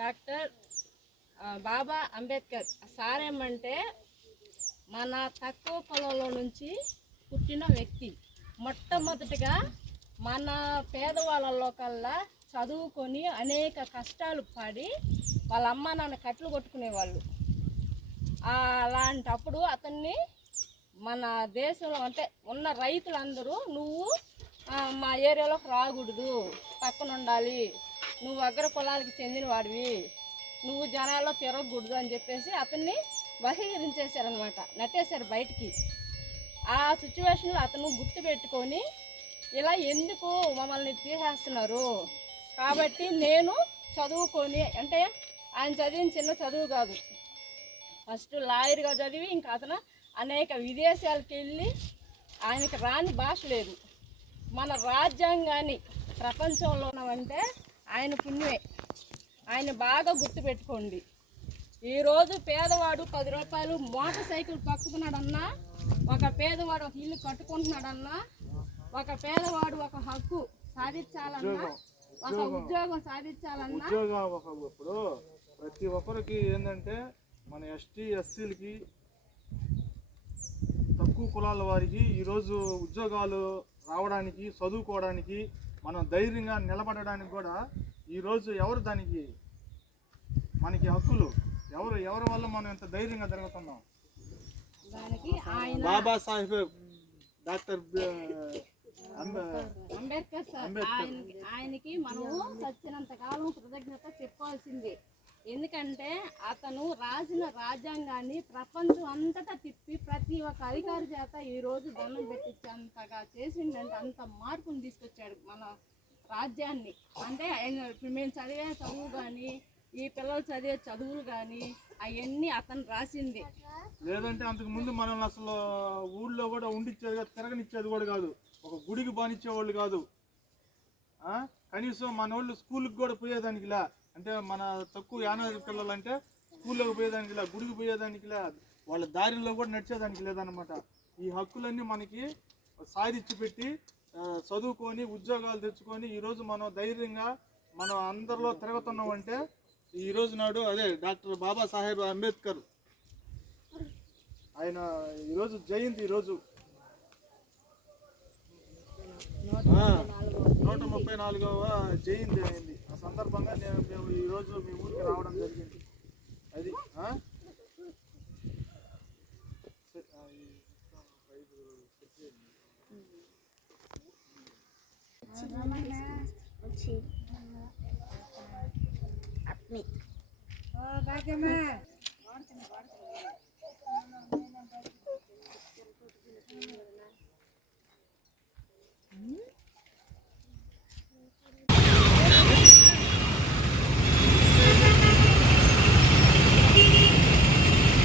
Doctor బాబా Ambedkar sir ఏమంటే మన తక్కువ కులంలో నుంచి పుట్టిన వ్యక్తి. మొట్టమొదటిగా మన పేదవాళ్ళలో కల్లా చదువుకొని అనేక కష్టాలు పడి వాళ్ళ అమ్మ నాన్న కట్లు కొట్టుకునేవాళ్ళు. అలాంటప్పుడు అతన్ని మన దేశంలో అంటే ఉన్న రైతులందరూ నువ్వు మా ఏరియాలోకి రాకూడదు, పక్కన ఉండాలి, నువ్వు అగ్ర కులాలకు చెందిన వాడివి, నువ్వు జనాల్లో తిరగకూడదు అని చెప్పేసి అతన్ని బహిష్కరించేశారనమాట, నెట్టేశారు బయటికి. ఆ సిచ్యువేషన్లో అతను గుర్తుపెట్టుకొని ఇలా ఎందుకు మమ్మల్ని తీసేస్తున్నారు, కాబట్టి నేను చదువుకొని, అంటే ఆయన చదివిన చిన్న చదువు కాదు, ఫస్ట్ లాయర్గా చదివి ఇంకా అతను అనేక విదేశాలకు వెళ్ళి ఆయనకి రాని భాష లేదు. మన రాజ్యాంగాన్ని ప్రపంచంలో అంటే ఆయన పుణ్యమే. ఆయన బాగా గుర్తుపెట్టుకోండి. ఈరోజు పేదవాడు 10 రూపాయలు మోటార్ సైకిల్ తొక్కుతున్నాడన్నా, ఒక పేదవాడు ఒక ఇల్లు కట్టుకుంటున్నాడన్నా, ఒక పేదవాడు ఒక హక్కు సాధించాలన్నా, ఒక ఉద్యోగం సాధించాలన్నా, ఇప్పుడు ప్రతి ఒక్కరికి ఏంటంటే మన ఎస్టీ ఎస్సీలకి తక్కువ కులాల వారికి ఈరోజు ఉద్యోగాలు రావడానికి, చదువుకోవడానికి, మనం ధైర్యంగా నిలబడడానికి కూడా ఈరోజు ఎవరు దానికి మనకి హక్కులు ఎవరి వల్ల మనం ఇంత ధైర్యంగా జరుగుతున్నాం? బాబాసాహెబ్ డాక్టర్ అంబేద్కర్ సార్, ఆయనకి మనము చచ్చినంత కాలం కృతజ్ఞత చెప్పాల్సిందే. ఎందుకంటే అతను రాసిన రాజ్యాంగాన్ని ప్రపంచం అంతటా తిప్పి ప్రతి ఒక్క అధికారి చేత ఈరోజు దండం పెట్టించేంతగా చేసిండంటే అంత మార్పును తీసుకొచ్చాడు మన రాజ్యాన్ని. అంటే మేము చదివే చదువు కానీ, ఈ పిల్లలు చదివే చదువులు కానీ అవన్నీ అతను రాసింది. లేదంటే అంతకు ముందు మనల్ని అసలు ఊళ్ళో కూడా ఉండిచ్చేది కాదు, తిరగనిచ్చేది కూడా కాదు, ఒక గుడికి బానిచ్చేవాళ్ళు కాదు. కనీసం మన వాళ్ళు స్కూల్కి కూడా పోయేదానికిలా, అంటే మన తక్కువ యానాది పిల్లలు అంటే స్కూల్లోకి పోయేదానికిలా, గుడికి పోయేదానికిలా, వాళ్ళ దారిలో కూడా నడిచేదానికి లేదనమాట. ఈ హక్కులన్నీ మనకి సాధించి పెట్టి చదువుకొని ఉద్యోగాలు తెచ్చుకొని ఈరోజు మనం ధైర్యంగా మనం అందరిలో తిరుగుతున్నామంటే ఈరోజు నాడు అదే డాక్టర్ బాబాసాహెబ్ అంబేద్కర్ ఆయన ఈరోజు జయంతి, ఈరోజు 134వ జయంతి అయింది. ఆ సందర్భంగా మేము ఈరోజు మీ ఊరికి రావడం జరిగింది. అది అప్ని